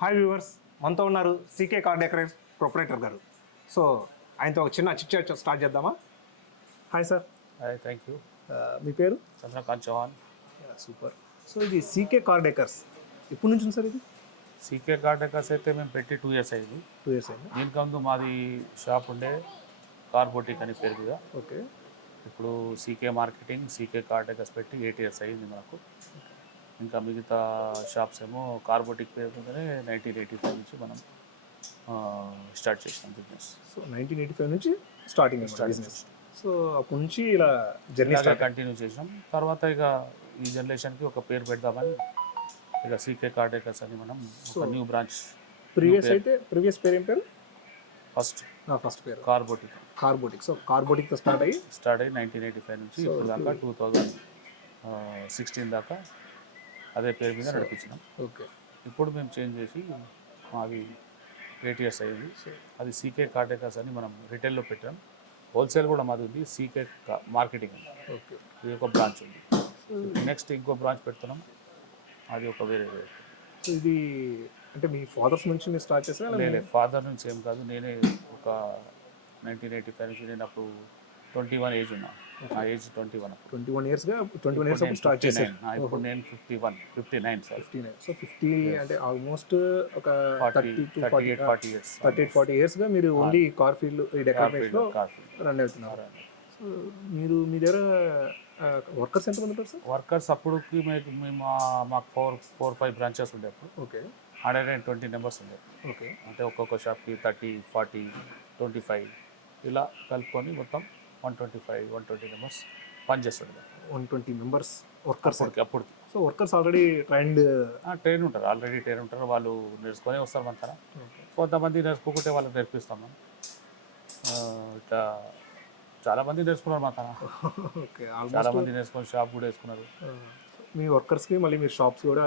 Hi viewers, మనతో ఉన్నారు CK car decorate proprietor గారు. సో ఆయనతో ఒక చిన్న చిట్ చాట్ స్టార్ట్ చేద్దామా? Hi sir. Hi, thank you. మీ పేరు? చంద్రకాంత్ చౌహాన్. సూపర్. సో ఇది సీకే కార్ డెకర్స్ ఎప్పటి నుంచి ఉంది సార్? ఇది సీకే కార్ డెకర్స్ అయితే మేము పెట్టి 2 years అయింది. 2 years అయింది. దీనికందు మాది షాప్ ఉండే కార్ బొటిక్ అని పేరు మీద. ఓకే. ఇప్పుడు CK marketing, CK car decors పెట్టి 8 years అయింది మనకు. ఇంకా మిగతా షాప్స్ ఏమో కార్ బొటిక్ పేరు మీదనే 1985 నుంచి మనం స్టార్ట్ చేసినాం బిజినెస్. సో 1985 నుంచి స్టార్టింగ్ బిజినెస్. సో అప్పటి నుంచి ఇలా జర్నీ కంటిన్యూ చేసినాం. తర్వాత ఇక ఈ జనరేషన్కి ఒక పేరు పెడదామని ఇక సీకే కార్ డెకర్స్ అని మనం ఒక న్యూ బ్రాంచ్. ప్రీవియస్ పేరు ఏం పేరు? ఫస్ట్ పేరు కార్ బొటిక్. సో కార్ బొటిక్తో స్టార్ట్ అయ్యి 1985 నుంచి ఇప్పుడు దాకా 2016 దాకా అదే పేరు మీద నడిపించినాం. ఓకే. ఇప్పుడు మేము చేంజ్ చేసి మాది 8 years అయ్యింది. అది సీకే కార్ డెకర్స్ అని మనం రిటైల్లో పెట్టాం. హోల్సేల్ కూడా మాది ఉంది, సీకే మార్కెటింగ్ అని. ఓకే. ఇది ఒక బ్రాంచ్ ఉంది. నెక్స్ట్ ఇంకో బ్రాంచ్ పెడుతున్నాం, అది ఒక వేరే. సో ఇది అంటే మీ ఫాదర్స్ నుంచి మీరు స్టార్ట్ చేస్తారా? లేదు, ఫాదర్ నుంచి ఏం కాదు. నేనే ఒక 1985 నుంచి, నేను అప్పుడు 21 ఏజ్ ఉన్నా. ఆ ఏజ్ 21. 21 years అప్పుడు స్టార్ట్ చేశాను. ఇప్పుడు నేను 59 సార్. 59. సో 50 అంటే ఆల్మోస్ట్ ఒక 40 years గా మీరు ఓన్లీ కార్ ఫీల్డ్, ఈ డెకరేషన్ లో రన్ అవుతున్నారు. సో మీరు మీ దగ్గర వర్కర్స్ ఎంతమంది ఉంటారు సార్? వర్కర్స్ అప్పుడుకి మేము మాకు 4-5 బ్రాంచెస్ ఉండే అప్పుడు. ఓకే. 120 members ఉండే. ఓకే. అంటే ఒక్కొక్క షాప్కి 30, 40, 25 ఇలా కలుపుకొని మొత్తం 120 members పనిచేస్తుండే. 120 members వర్కర్స్ అప్పుడు. సో వర్కర్స్ ఆల్రెడీ ట్రైన్ ఉంటారు, వాళ్ళు నేర్చుకొని వస్తారు మన తన. కొంతమంది నేర్చుకోకుంటే వాళ్ళకి నేర్పిస్తాం మనం. ఇట్లా చాలామంది నేర్చుకున్నారు మా తన. ఓకే. చాలామంది నేర్చుకొని షాప్ కూడా వేసుకున్నారు. మీ వర్కర్స్కి మళ్ళీ మీరు షాప్ కూడా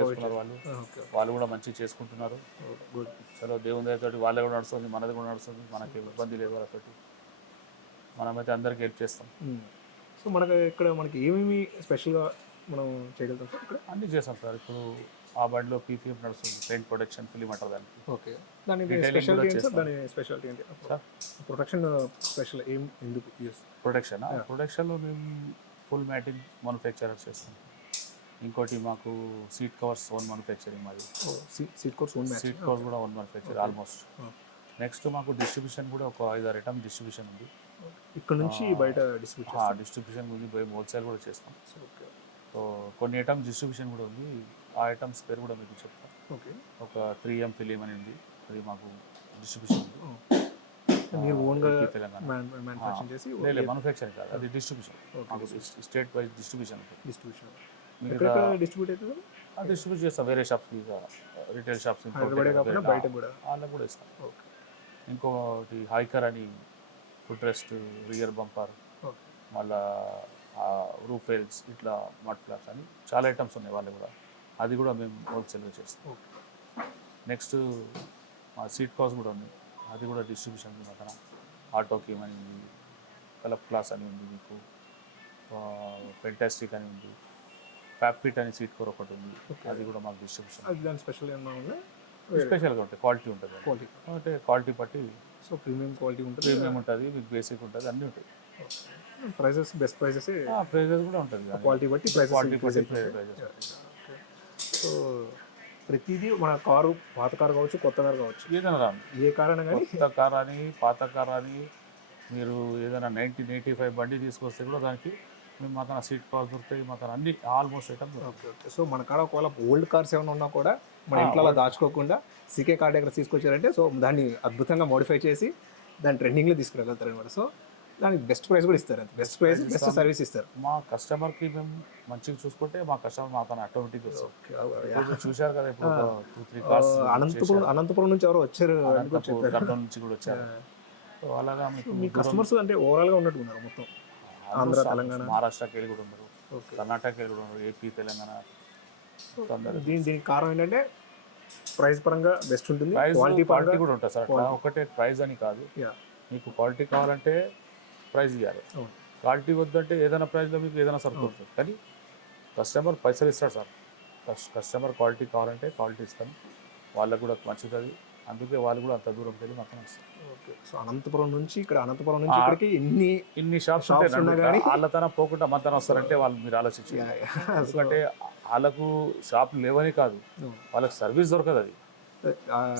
వేసుకున్నారు. వాళ్ళు కూడా మంచిగా చేసుకుంటున్నారు. చలో దేవుని దగ్గర వాళ్ళే కూడా నడుస్తుంది, మనది కూడా నడుస్తుంది. మనకి ఇబ్బంది లేదు వాళ్ళతోటి. మనమైతే అందరికి హెల్ప్ చేస్తాం. సో మనకి ఏమేమి స్పెషల్గా మనం చేయగలుగుతాం సార్? ఇక్కడ అన్నీ చేస్తాం సార్. ఇప్పుడు ఆ బండిలో పీఫీఎం నడుస్తుంది, పెయింట్ ప్రొటెక్షన్ ఫిలిం అంటారు దానికి. ఓకే. దాని స్పెషాలిటీ ఏంటి సార్? ప్రొటెక్షన్ స్పెషల్ ఏం ఎందుకు యూస్? ప్రొటెక్షన్లో మేము ఫుల్ మ్యాటింగ్ మ్యానుఫ్యాక్చరర్ చేస్తాం. ఇంకోటి మాకు సీట్ కవర్స్ ఓన్ మ్యానుఫ్యాక్చరింగ్. మాది సీట్ కవర్స్ కూడా ఓన్ మ్యానుఫ్యాక్చర్ ఆల్మోస్ట్. నెక్స్ట్ మాకు డిస్ట్రిబ్యూషన్ కూడా ఒక 5-6 ఐటమ్ డిస్ట్రిబ్యూషన్ ఉంది. ఇక్కడ నుంచి బయట డిస్ట్రిబ్యూషన్ ఉంది, హోల్సేల్ కూడా చేస్తాం. సో కొన్ని ఐటమ్స్ డిస్ట్రిబ్యూషన్ కూడా ఉంది. ఆ ఐటమ్స్ పేరు కూడా మీకు చెప్తాం. ఓకే. ఒక 3M ఫిలిం అని ఉంది, అది మాకు డిస్ట్రిబ్యూషన్ ఉంది. మీరు ఓన్గా తెలంగాణ మ్యానుఫ్యాక్చరింగ్ చేసి? లేదు, మ్యానుఫ్యాక్చరింగ్ కాదు, అది distribution. State wise distribution distribute చేస్తాం వేరే షాప్స్కి, రిటైల్ షాప్స్, బయట కూడా వాళ్ళకి కూడా ఇస్తాం. ఇంకోటి హైకర్ అని ఫుడ్ రెస్ట్, రియర్ బంపర్, మళ్ళా రూఫ్ రైల్స్, ఇట్లా మడ్ ఫ్లాప్స్ అని చాలా ఐటమ్స్ ఉన్నాయి వాళ్ళు కూడా. అది కూడా మేము హోల్సేల్గా చేస్తాం. నెక్స్ట్ మా సీట్ కవర్స్ కూడా ఉంది, అది కూడా డిస్ట్రిబ్యూషన్ ఉంది. అక్కడ ఆటోకి అని ఉంది, కలప్ క్లాస్ అని ఉంది, మీకు ఫెంటాస్టిక్ అని ఉంది, ఫ్యాబ్ఫిట్ అని సీట్ కవర్ ఒకటి ఉంది, అది కూడా మాకు డిస్ట్రిబ్యూషన్. స్పెషల్గా ఉంటాయి, క్వాలిటీ ఉంటుంది. అంటే క్వాలిటీ బట్టి. సో ప్రీమియం క్వాలిటీ ఉంటుంది, మీకు బేసిక్ ఉంటుంది, అన్నీ ఉంటాయి. ప్రైజెస్ బెస్ట్ ప్రైజెస్ కూడా ఉంటుంది, క్వాలిటీ బట్టి ప్రైజెస్. సో ప్రతిదీ మన కారు, పాత కారు కావచ్చు, కొత్త కారు కావచ్చు, ఏదైనా రాను, ఏ కార్ అయినా కానీ, కొత్త కార్ అని పాత కార్ అని, మీరు ఏదైనా 1985 బండి తీసుకొస్తే కూడా దానికి మేము మాకు సీట్ కవర్ దొరుకుతాయి, మాకు అన్ని ఆల్మోస్ట్ ఐటమ్. ఓకే. సో మన కాడ ఒకవేళ ఓల్డ్ కార్స్ ఏమైనా ఉన్నా కూడా మన ఇంట్లో అలా దాచుకోకుండా సీకే కార్ డెకర్స్ తీసుకొచ్చారంటే, సో దాన్ని అద్భుతంగా మోడిఫై చేసి దాన్ని ట్రెండింగ్లో తీసుకురాగలుగుతారు అనమాట. సో దానికి బెస్ట్ ప్రైస్ కూడా ఇస్తారు, బెస్ట్ ప్రైస్, బెస్ట్ సర్వీస్ ఇస్తారు. మా కస్టమర్కి మేము మంచిగా చూసుకుంటే మా కస్టమర్ మాకు ఆటోమేటిక్ వస్తారు. చూశారు కదా, ఇప్పుడు 2-3 కార్స్ అనంతపురం నుంచి ఎవరో వచ్చారు, కర్నూలు నుంచి కూడా వచ్చారు. సో అలాగా మీ కస్టమర్స్ అంటే ఓవరాల్గా ఉన్నట్టున్నారు మొత్తం ఆంధ్ర, తెలంగాణ, మహారాష్ట్రకి వెళ్ళి కూడా ఉన్నారు, కర్ణాటకకి వెళ్ళి కూడా ఉన్నారు, ఏపీ, తెలంగాణ. దీనికి కారణం ఏంటంటే ప్రైస్ పరంగా బెస్ట్ ఉంటుంది, క్వాలిటీ కూడా ఉంటుంది సార్. ఒకటే ప్రైస్ అని కాదు, మీకు క్వాలిటీ కావాలంటే ప్రైస్ ఇవ్వాలి, క్వాలిటీ వద్దంటే ఏదైనా ప్రైస్లో మీకు ఏదైనా సరిపోతుంది. కానీ కస్టమర్ పైసలు ఇస్తాడు సార్. కస్టమర్ క్వాలిటీ కావాలంటే క్వాలిటీ ఇస్తాను, వాళ్ళకు కూడా మంచిది. అందుకే వాళ్ళు కూడా అంత దూరం వెళ్ళి మొత్తం వస్తారు. ఓకే. సో అనంతపురం నుంచి అనంతపురం నుంచి ఇక్కడికి ఇన్ని షాప్స్ షాప్స్ ఉన్నా ఉంటాయి, కానీ వాళ్ళతోనే పోకుండా మనతోనే వస్తారంటే వాళ్ళు మీరు ఆలోచించారు. ఎందుకంటే వాళ్ళకు షాప్ లేవని కాదు, వాళ్ళకి సర్వీస్ దొరకదు. అది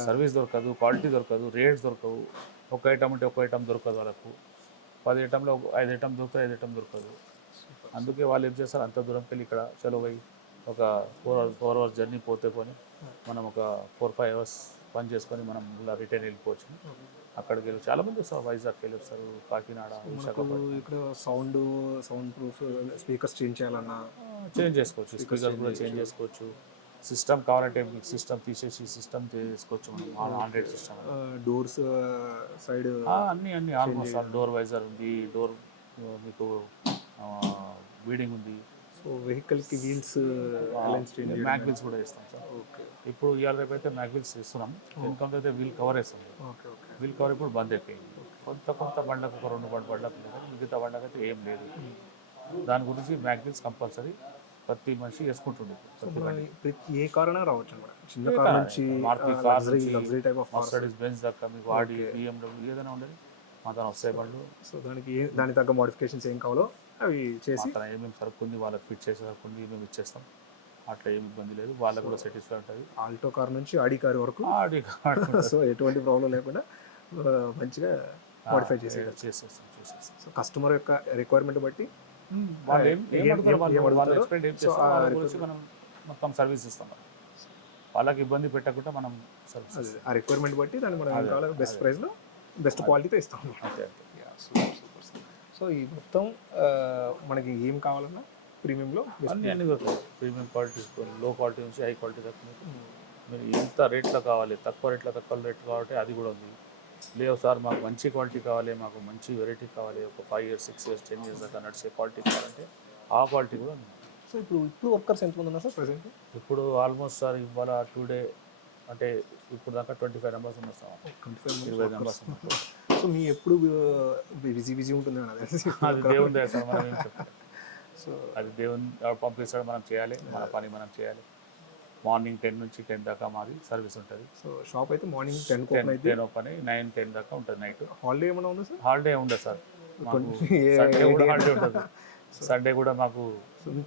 సర్వీస్ దొరకదు, క్వాలిటీ దొరకదు, రేట్స్ దొరకవు. ఒక ఐటమ్ అంటే ఒక ఐటమ్ దొరకదు వాళ్ళకు. 10 ఐటమ్లో 5 ఐటమ్ దొరుకుతాయి, 5 ఐటమ్ దొరకదు. అందుకే వాళ్ళు ఏం చేస్తారు, అంత దూరంకి వెళ్ళి ఇక్కడ చలో పోయి ఒక 4 అవర్స్ జర్నీ పోతే పోని మనం ఒక 4-5 అవర్స్ పని చేసుకొని మనం ఇలా రిటర్న్ వెళ్ళిపోవచ్చు. అక్కడికి వెళ్ళి చాలామంది వస్తారు, వైజాగ్కి వెళ్ళి వస్తారు, కాకినాడ, విశాఖపట్నం. ఇక్కడ సౌండ్ ప్రూఫ్ స్పీకర్స్ చేంజ్ చేయాలన్నా చేంజ్ చేసుకోవచ్చు, స్పీకర్ కూడా చేంజ్ చేసుకోవచ్చు. సిస్టమ్ కావాలంటే మీకు సిస్టమ్ తీసేసి సిస్టమ్ చేసుకోవచ్చు మనం, ఆండ్రాయిడ్ సిస్టమ్. డోర్స్ సైడ్ అన్నీ ఆల్మోస్ట్ డోర్ వైజర్ ఉంది, డోర్ మీకు బీడింగ్ ఉంది. సో వెహికల్కి వీల్స్ మ్యాగ్విల్స్ కూడా ఇస్తాం సార్. ఓకే ఇప్పుడు ఇవాళ రేపు అయితే మ్యాగ్విల్స్ ఇస్తున్నాం, ఇంకొంత అయితే వీల్ కవర్ వేస్తాం. ఓకే ఓకే వీల్ కవర్ ఇప్పుడు బంద్ అయిపోయింది. కొంత బండ్లకు ఒక 2 బండ్లకు లేదు, మిగతా బండ్లకు అయితే ఏం లేదు. దాని గురించి మ్యాగ్విల్స్ కంపల్సరీ ప్రతి మనిషి వేసుకుంటుండే. ఏ కార్ అయినా రావచ్చు అనమాట, చిన్న కార్ నుంచి Maruti car, luxury type of Mercedes Benz దాకా మీకు ఆడి, బిఎండబ్ల్యూ ఏదైనా ఉండేది మా తన వస్తాయి బండ్లు. సో దానికి తగ్గ మోడిఫికేషన్స్ ఏం కావాలో అవి చేసి తన ఏమేమి సరుకు ఉంది వాళ్ళకి ఫిట్ చేసే సరుకు ఉంది మేము ఇచ్చేస్తాం. అట్లా ఏమి ఇబ్బంది లేదు, వాళ్ళకు కూడా సాటిస్ఫై ఉంటుంది. ఆల్టో కార్ నుంచి ఆడి కార్ వరకు ఆడి కార్ సో ఎటువంటి ప్రాబ్లం లేకుండా మంచిగా మోడిఫై చేసేస్తాం. సో కస్టమర్ యొక్క రిక్వైర్మెంట్ బట్టి వాళ్ళు ఏం అడుగుతారో వాళ్ళు ఎక్స్ప్లెయిన్ ఏం చేస్తారో వాళ్ళ గురించి మనం మొత్తం సర్వీస్ ఇస్తాం. వాళ్ళకి ఇబ్బంది పెట్టకుండా మనం సర్వీస్ ఆ రిక్వైర్మెంట్ బట్టి దాన్ని మనం బెస్ట్ ప్రైస్లో బెస్ట్ క్వాలిటీతో ఇస్తాం. అంతే. సో ఈ మొత్తం మనకి ఏం కావాలన్నా ప్రీమియంలో అన్నీ దొరుకుతాయి. ప్రీమియం క్వాలిటీ, లో క్వాలిటీ నుంచి హై క్వాలిటీ దాకా మీరు ఎంత రేట్లో కావాలి, తక్కువ రేట్లో కావాలంటే అది కూడా ఉంది. లేదు సార్ మాకు మంచి క్వాలిటీ కావాలి, మాకు మంచి వెరైటీ కావాలి, ఒక 5 years 6 years 10 years దాకా నడిచే క్వాలిటీ కావాలంటే ఆ క్వాలిటీ కూడా ఉంది. సో ఇప్పుడు వర్కర్స్ ఎంతమంది ఉన్నారు సార్ ప్రెసెంట్? ఇప్పుడు ఆల్మోస్ట్ సార్ ఇవాళ టుడే అంటే ఇప్పుడు దాకా 25 మెంబర్స్ ఉన్నారు సార్. 20 మెంబర్స్ ఉన్నారు. సో మీ ఎప్పుడు బిజీ ఉంటుంది అది దేవుని దయ సార్, మనం ఏం చెప్తాం. సో అది దేవుని పంపిస్తాడు, మనం చేయాలి, మన పని మనం చేయాలి. మార్నింగ్ 10 నుంచి 10 దాకా మాది సర్వీస్ ఉంటుంది. సో షాప్ అయితే మార్నింగ్ 10 ఓపెన్ 9-10 దాకా ఉంటుంది. నైట్ హాలిడే ఏమైనా ఉందా సార్? హాలిడే ఉండదు సార్, సండే కూడా హాలిడే ఉంటుంది. సండే కూడా మాకు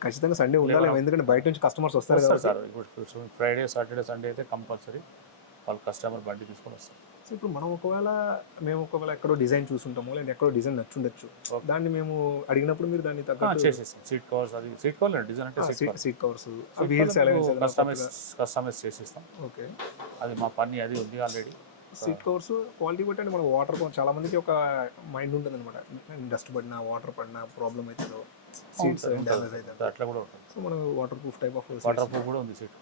ఖచ్చితంగా సండే ఉండాలి, ఎందుకంటే బయట నుంచి కస్టమర్స్ వస్తారు సార్. ఇప్పుడు ఫ్రైడే సాటర్డే సండే అయితే కంపల్సరీ వాళ్ళు కస్టమర్ బండి తీసుకొని వస్తారు. సో ఇప్పుడు మేము ఒకవేళ ఎక్కడో డిజైన్ చూసుంటాము, లేదా ఎక్కడో డిజైన్ నచ్చుండొచ్చు, దాన్ని మేము అడిగినప్పుడు మీరు దాన్ని తగ్గట్టు చేసేస్తాం. సీట్ కవర్స్, అది సీట్ కవర్ డిజైన్ అంటే సీట్ కవర్స్ కస్టమైజ్ చేసేస్తాం. ఓకే, అది మా పని అది ఉంది ఆల్రెడీ. సీట్ కవర్స్ క్వాలిటీ బట్టి అంటే మనకు వాటర్ చాలా మందికి ఒక మైండ్ ఉంటుంది అనమాట, డస్ట్ పడినా వాటర్ పడినా ప్రాబ్లం అవుతుందో, సీట్స్ డ్యామేజ్ అవుతుంది, అట్లా కూడా ఉంటుంది. సో మనకు water proof type of water proof కూడా ఉంది సీట్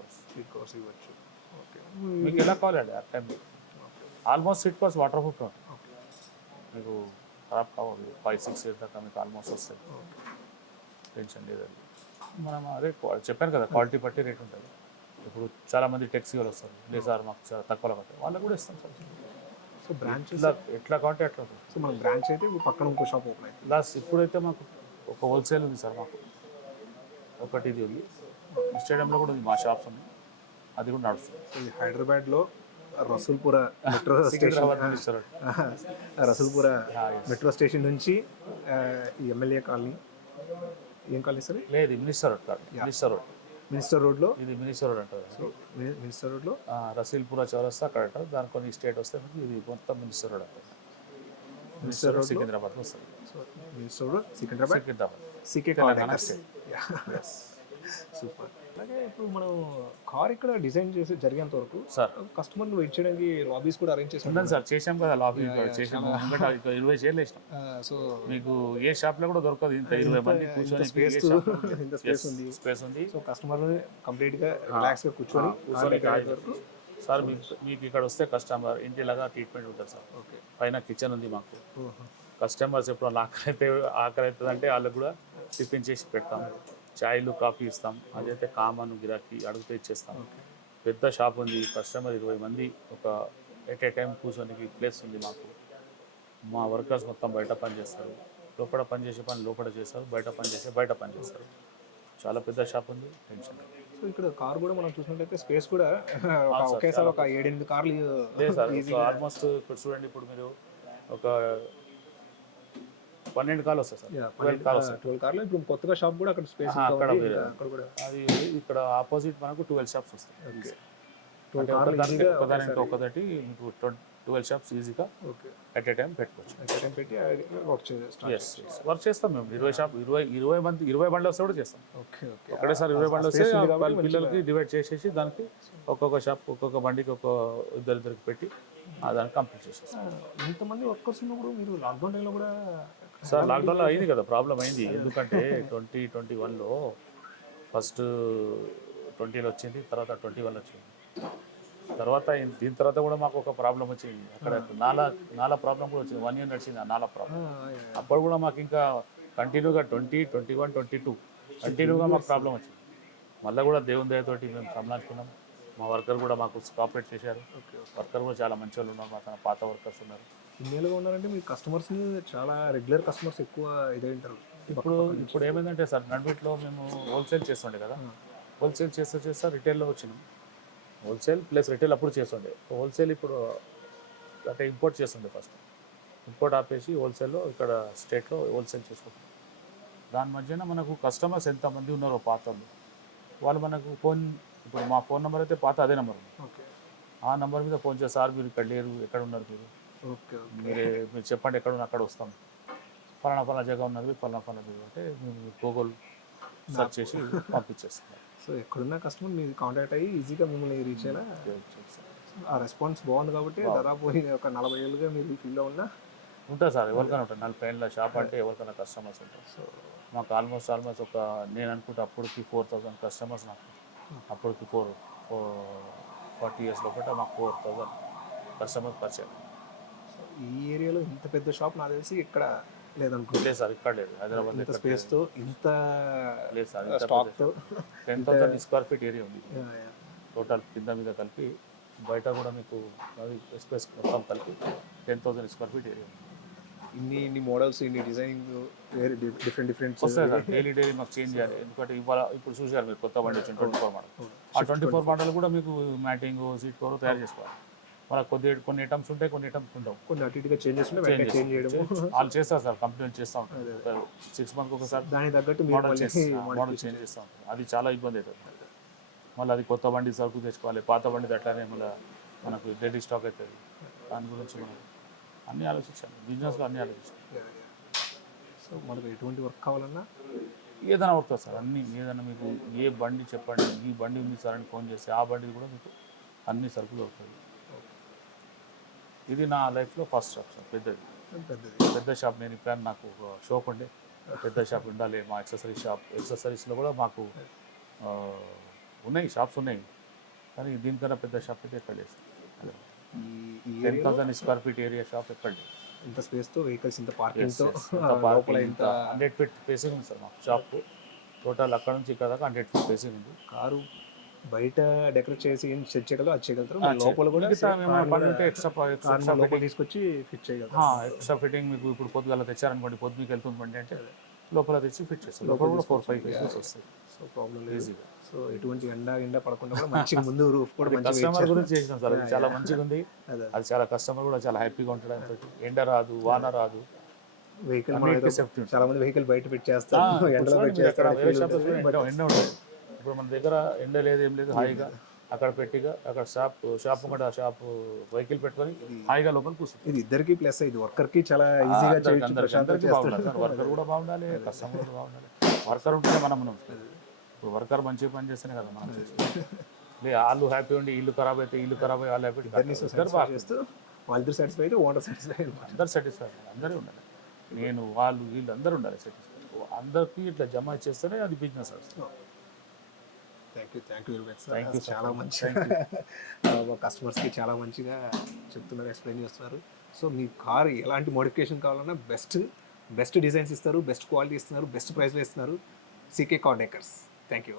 కవర్స్ ఇవ్వచ్చు. ఓకే, మీకు ఎలా కావాలండి ఆ time almost seat covers water proof మీకు ఖరాబ్ కావాలి. 5-6 years దాకా మీకు ఆల్మోస్ట్ వస్తాయి, టెన్షన్ లేదండి. మనం అదే చెప్పాను కదా, క్వాలిటీ బట్టి రేట్ ఉంటుంది. ఇప్పుడు చాలామంది టెక్సీ వాళ్ళు వస్తారు, లేదు సార్ మాకు చాలా తక్కువలో పడతాయి, వాళ్ళకి కూడా ఇస్తాం సార్. సో బ్రాంచ్ ఎట్లా కావాలంటే అట్లా ఉంటుంది. సో మన బ్రాంచ్ అయితే పక్కన ఇంకో షాప్ ఓపెన్ అయింది. లాస్ట్ ఇప్పుడైతే మాకు ఒక హోల్సేల్ ఉంది సార్, మాకు ఒకటి ఇది ఉంది. స్టేడియంలో కూడా ఉంది, మా షాప్స్ ఉన్నాయి, అది కూడా నడుస్తుంది. సో హైదరాబాద్లో రసూల్పుర మెట్రో స్టేషన్ నుంచి ఎమ్మెల్యే కాలనీ, ఏం కాలనీ సార్? లేదు, మినిస్టర్ రోడ్లో ఇది మినిస్టర్ రోడ్ అంటారు. సో మినిస్టర్ రోడ్లో రసూల్పుర చౌరస్తా అక్కడ అంటారు, దాని కొన్ని స్టేట్ వస్తే ఇది మొత్తం మినిస్టర్ రోడ్ అంటారు. మినిస్టర్ రోడ్ సికింద్రాబాద్లో వస్తుంది. So minister road Secunderabad CK super. అలాగే ఇప్పుడు మనం కార్ ఇక్కడ డిజైన్ చేసి జరిగేంత వరకు సార్ కస్టమర్లు వెయిట్ చేయడానికి లాబీస్ కూడా అరేంజ్ చేసి ఉన్నాను సార్. చేసాం కదా లాబీ, చేసాము. 20 చైర్లు వేసినాం. సో మీకు ఏ షాప్లో కూడా దొరకదు ఇంత 20 మంది కూర్చొని స్పేస్ ఉంది. సో కస్టమర్ కంప్లీట్గా రిలాక్స్గా కూర్చొని సార్ మీకు ఇక్కడ వస్తే కస్టమర్ ఇంటిలాగా ట్రీట్మెంట్ ఉంటుంది సార్. ఓకే, పైన కిచెన్ ఉంది మాకు. కస్టమర్స్ ఎప్పుడు ఆకలి అవుతుంది అంటే వాళ్ళకు కూడా టిఫిన్ చేసి పెడతాం, చాయ్లు కాఫీ ఇస్తాం. అదైతే కామన్ గిరాకీ అడిగితే ఇచ్చేస్తాం. పెద్ద షాప్ ఉంది, కస్టమర్ 20 మంది ఒక ఎట్ ఏ టైం కూర్చొనికి ప్లేస్ ఉంది మాకు. మా వర్కర్స్ మొత్తం బయట పని చేస్తారు, లోపల పని చేసే పని లోపల చేస్తారు, బయట పని చేసే బయట పని చేస్తారు. చాలా పెద్ద షాప్ ఉంది, టెన్షన్. సో సో ఇక్కడ కార్ కూడా మనం చూసినట్లయితే స్పేస్ కూడా ఒకేసారి ఒక 7-8 కార్లు లేదు సార్ ఆల్మోస్ట్ ఇప్పుడు చూడండి, ఇప్పుడు మీరు ఒక 12 కార్లు వస్తాయి సార్, 12 కార్లు వస్తాయి. 12 కార్లు. ఇప్పుడు కొత్తగా షాప్ కూడా అక్కడ స్పేస్ అక్కడ అక్కడ కూడా అది ఇక్కడ ఆపోజిట్ మనకు 12 షాప్స్ వస్తాయి. ఓకే. ఒకదానికి మీకు 12 షాప్స్ ఈజీగా అట్ ఏ టైం పెట్టుకోవచ్చు. పెట్టి వర్క్ చేస్తాం మేము. 20 బండ్లు వస్తే కూడా చేస్తాం. Okay okay. ఒకటేసారి 20 బండ్లు వస్తే వాళ్ళ పిల్లలకి డివైడ్ చేసేసి దానికి ఒక్కొక్క షాప్ ఒక్కొక్క బండికి ఇద్దరికి పెట్టి దాన్ని కంప్లీట్ చేసేస్తాం. ఇంతమంది వర్కర్స్ ఉన్నప్పుడు మీరు లాక్డౌన్ టైంలో కూడా సార్ లాక్డౌన్లో అయింది కదా, ప్రాబ్లం అయింది. ఎందుకంటే 2021లో ఫస్ట్ 20లో వచ్చింది, తర్వాత 21 వచ్చింది. తర్వాత దీని తర్వాత కూడా మాకు ఒక ప్రాబ్లం వచ్చింది. అక్కడ నాలా ప్రాబ్లం కూడా వచ్చింది. 1 year నడిచింది ఆ నాలా ప్రాబ్లం. అప్పుడు కూడా మాకు ఇంకా కంటిన్యూగా 20, 21, 22 కంటిన్యూగా మాకు ప్రాబ్లం వచ్చింది. మళ్ళీ కూడా దేవుని దయతోటి మేము సంలాచుకున్నాం. మా వర్కర్ కూడా మాకు కోఆపరేట్ చేశారు. వర్కర్ కూడా చాలా మంచి వాళ్ళు ఉన్నారు, మా తన పాత వర్కర్స్ ఉన్నారు. ఇన్నేళ్ళుగా ఉన్నారంటే మీ కస్టమర్స్ని చాలా రెగ్యులర్ కస్టమర్స్ ఎక్కువ ఇదైంటారు. ఇప్పుడు ఏమైందంటే సార్, నడిమిట్లో మేము హోల్సేల్ చేస్తుండే కదా, హోల్సేల్ చేస్తా రిటైల్లో వచ్చినాం. హోల్సేల్ ప్లస్ రిటైల్ అప్పుడు చేస్తుండే. హోల్సేల్ ఇప్పుడు అంటే ఇంపోర్ట్ చేస్తుండే. ఫస్ట్ ఇంపోర్ట్ ఆపేసి హోల్సేల్లో ఇక్కడ స్టేట్లో హోల్సేల్ చేసుకుంటాం. దాని మధ్యన మనకు కస్టమర్స్ ఎంతమంది ఉన్నారో పాత వాళ్ళు మనకు ఇప్పుడు మా ఫోన్ నెంబర్ అయితే పాత అదే నెంబర్ ఉంది. ఓకే. ఆ నెంబర్ మీద ఫోన్ చేస్తారు, మీరు ఇక్కడ లేరు, ఎక్కడ ఉన్నారు మీరు, ఓకే మీరు చెప్పండి ఎక్కడ ఉన్నారు, అక్కడ వస్తాం, ఫలానా జగ ఉన్నది, ఫలానా జగ అంటే మేము గూగుల్ సెర్చ్ చేసి పంపించేస్తాం. సో ఎక్కడున్న కస్టమర్ మీరు కాంటాక్ట్ అయ్యి ఈజీగా మిమ్మల్ని రీచ్ అయ్యేలా ఆ రెస్పాన్స్ బాగుంది కాబట్టి దాదాపు ఒక 40 ఏళ్ళుగా మీరు ఈ ఫీల్డ్లో ఉన్నా ఉంటుంది సార్. ఎవరికైనా ఉంటుంది 40 ఏళ్ళ షాప్ అంటే ఎవరికైనా కస్టమర్స్ ఉంటారు. సో మాకు ఆల్మోస్ట్ ఒక నేను అనుకుంటే అప్పటికి 4000 కస్టమర్స్ నాకు. అప్పటికి 40 years లోపల మాకు 4000 కస్టమర్స్ పరిచయం. ఈ ఏరియాలో ఇంత పెద్ద షాప్ నాకు తెలిసి ఇక్కడ లేదనుకుంటే. లేదు సార్, ఇక్కడ లేదు. హైదరాబాద్ ఇంత స్పేస్తో ఇంత లేదు సార్. స్టాక్తో 10,000 square feet ఏరియా ఉంది టోటల్, కింద మీద కలిపి. బయట కూడా మీకు అది స్పేస్ మొత్తం కలిపి 10,000 square feet ఏరియా ఉంది. ఇన్ని మోడల్స్, ఇన్ని డిజైనింగ్ డిఫరెంట్ వస్తాయి సార్. డైలీ మాకు చేంజ్ చేయాలి. ఎందుకంటే ఇప్పుడు చూసారు మీరు కొత్త బండి వచ్చింది 24 మోడల్. ఆ 24 మోడల్ కూడా మీకు మ్యాటింగ్, సీట్ కవర్ తయారు చేసుకోవాలి. వాళ్ళకి కొన్ని ఐటమ్స్ ఉంటాయి, కొన్ని ఐటమ్స్ ఉండవు. కొన్ని అటు ఇటుగా చేంజ్ చేయడం వాళ్ళు చేస్తారు సార్, కంప్లైంట్ చేస్తూ ఉంటారు. 6 months ఒకసారి దాని తగ్గట్టు మోడల్ చేంజ్ చేస్తూ ఉంటారు. అది చాలా ఇబ్బంది అవుతుంది. మళ్ళీ అది కొత్త బండి సరుకు తెచ్చుకోవాలి, పాత బండి అట్లానే మళ్ళీ మనకు డైలీ స్టాక్ అవుతుంది. దాని గురించి మనం అన్నీ ఆలోచించాలి, బిజినెస్లో అన్నీ ఆలోచించాలి. సో మనకు ఎటువంటి వర్క్ కావాలన్నా ఏదైనా వర్క్ సార్, అన్నీ ఏదైనా మీకు ఏ బండి చెప్పండి, ఈ బండి ఉంది సార్ అని ఫోన్ చేస్తే ఆ బండి కూడా మీకు అన్ని సరుకులు దొరుకుతుంది. ఇది నా లైఫ్లో ఫస్ట్ షాప్ సార్, పెద్ద షాప్. నేను ఇప్పుడు నాకు ఒక షాప్ ఉండే, పెద్ద షాప్ ఉండాలి మా యాక్సెసరీస్లో కూడా మాకు ఉన్నాయి షాప్స్ ఉన్నాయి, కానీ దీనికన్నా పెద్ద షాప్ అయితే ఎక్కడ లేదు. 10,000 square feet ఏరియా షాప్ ఎక్కడ లేదు. ఇంత స్పేస్తో వెహికల్స్, ఇంత పార్కింగ్తో 100 feet స్పేసింగ్ ఉంది సార్ మా షాప్. టోటల్ అక్కడ నుంచి ఇక్కడ దాకా 100 feet స్పేసింగ్ ఉంది. కారు బయట డెకరేట్ చేసి సెట్ చేయగలరు, అది చేయగలుగుతారు. లోపల కూడా లోపల తీసుకొచ్చి ఫిట్ చేయగలరు. ఎక్స్ట్రా ఫిట్టింగ్ మీకు ఇప్పుడు పొద్దుగల తెచ్చారనుకోండి, పొద్దు మీకు వెళ్తుంది బండి అంటే లోపల తెచ్చి ఫిట్ చేస్తారు. లోపల కూడా 4-5 పీసెస్ వస్తాయి. సో ప్రాబ్లం ఈజీగా. సో ఎటువంటి ఎండ పడకుండా కూడా మంచిగా ముందు రూఫ్ కూడా కస్టమర్ గురించి చేసినాం సార్. అది చాలా మంచిగా ఉంది. అది చాలా కస్టమర్ కూడా చాలా హ్యాపీగా ఉంటాడు. ఎండ రాదు, వాన రాదు. వెహికల్ చాలా మంది వెహికల్ బయట పెట్టి చేస్తారు, ఎండలో పెట్టి చేస్తారు. ఎండ ఉంటుంది. ఇప్పుడు మన దగ్గర ఎండ లేదు, ఏం లేదు, హాయిగా అక్కడ పెట్టిగా అక్కడ షాప్ కూడా షాప్ వెహికల్ పెట్టుకొని హాయిగా లోపల కూర్చుంది. ఇది ఇద్దరికి ప్లస్, ఇది వర్కర్కి చాలా ఈజీగా వర్కర్ కూడా బాగుండాలి, కస్టమర్ కూడా బాగుండాలి. వర్కర్ ఉంటే మనం ఇప్పుడు వర్కర్ మంచిగా పని చేస్తేనే కదా మనం వాళ్ళు హ్యాపీ ఉండి, ఇల్లు ఖరాబ్ అయితే ఇల్లు ఖరాబ్ అయ్యి వాళ్ళు హ్యాపీ చేస్తూ వాళ్ళిద్దరు సాటిస్ఫై అయితే ఓనర్ సాటిస్ఫై, అందరు సాటిస్ఫై, అందరూ ఉండాలి. నేను వాళ్ళు వీళ్ళు అందరూ ఉండాలి సాటిస్ఫై. అందరికీ ఇట్లా జమ చేస్తేనే అది business. Thank you very much sir. చాలా మంచిగా మా కస్టమర్స్కి చాలా మంచిగా చెప్తున్నారు, ఎక్స్ప్లెయిన్ చేస్తున్నారు. సో మీ కార్ ఎలాంటి మోడిఫికేషన్ కావాలన్నా బెస్ట్ డిజైన్స్ ఇస్తారు, బెస్ట్ క్వాలిటీ ఇస్తున్నారు, బెస్ట్ ప్రైస్లో ఇస్తున్నారు. CK car decors. Thank you.